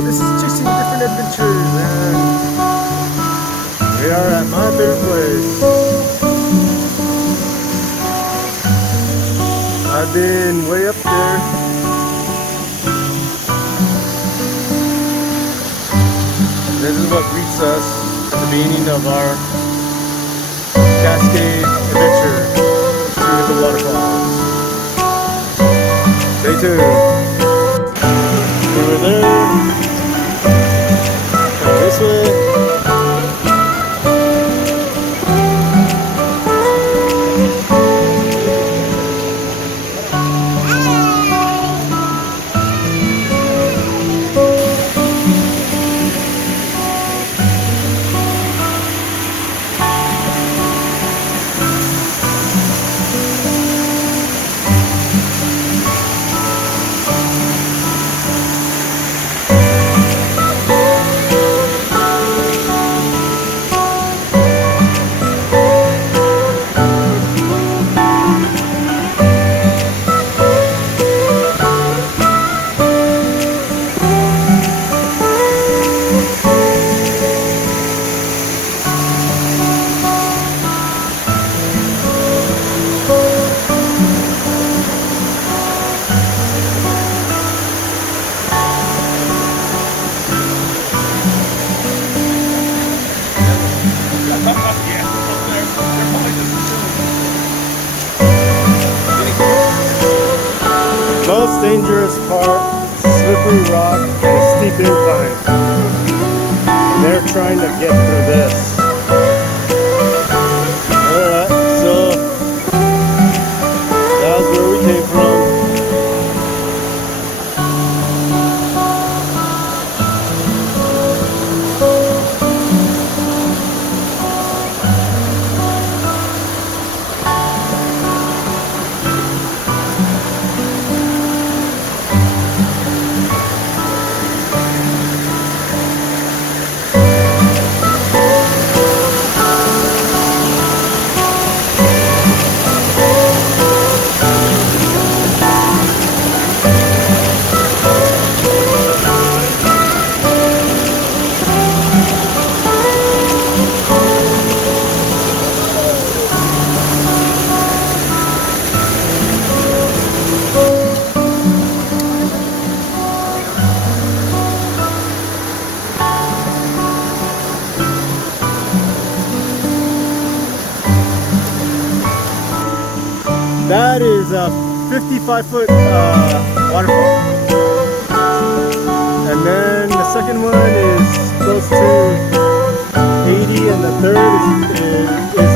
this is Chasing Different Adventures, and we are at my favorite place. I've been way up there. This is what greets us at the beginning of our Cascade adventure to the waterfalls. Stay tuned. Over there. Come this way. Most dangerous part, slippery rock and a steep incline. And they're trying to get through this. Alright, so that was where we came from. That is a 55-foot waterfall. And then the second one is close to 80, and the third is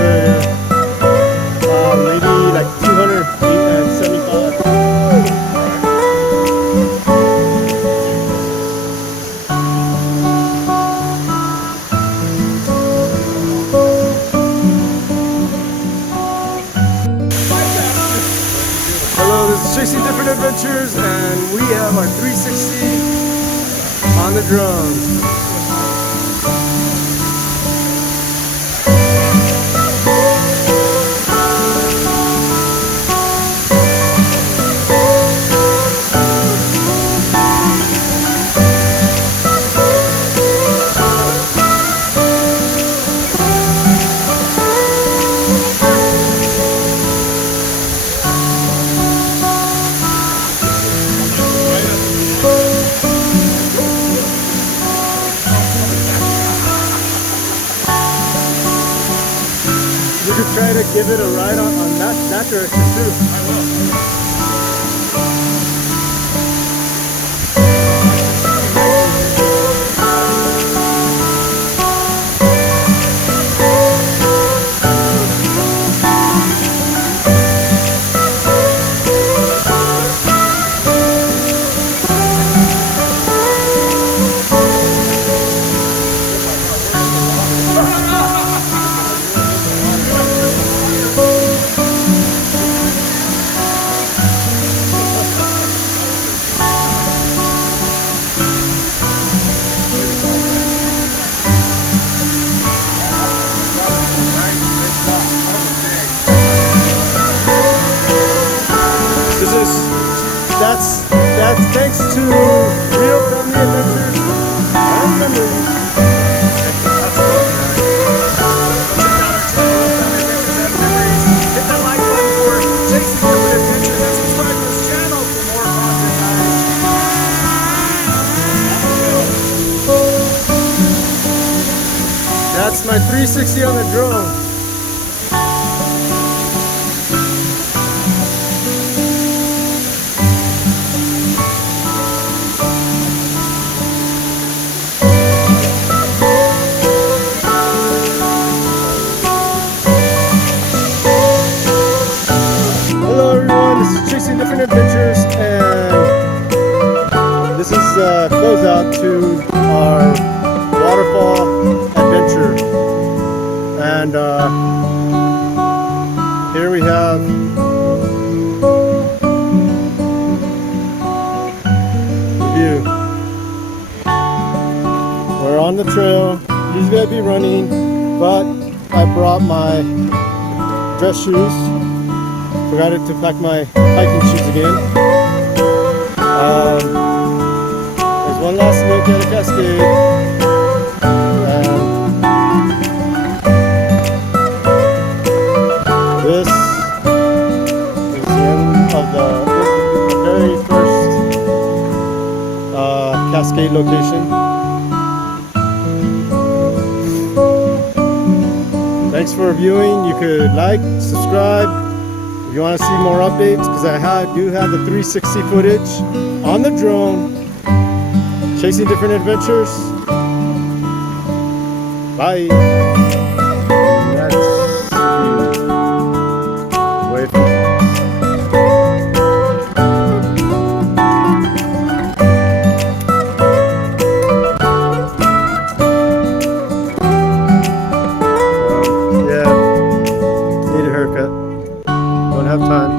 maybe like 275. Chasing Different Adventures, and we have our 360 on the drums. You could try to give it a ride on that direction too. I will. That's thanks to Real Family Adventures. It's my 360 on the drone. Hello everyone, this is Chasing Different Adventures, and this is a closeout to our waterfall adventure. And here we have the view. We're on the trail. Usually I'd be running, but I brought my dress shoes. Forgot to pack my hiking shoes again. There's one last look at a cascade. This is the end of the very first cascade location. Thanks for viewing. You could like, subscribe if you want to see more updates, because I do have the 360 footage on the drone, chasing different adventures. Bye. Don't have time.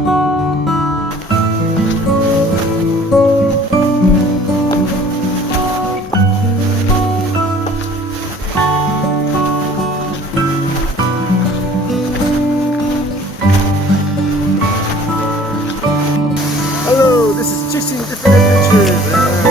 Hello, this is Chasing Different Adventures.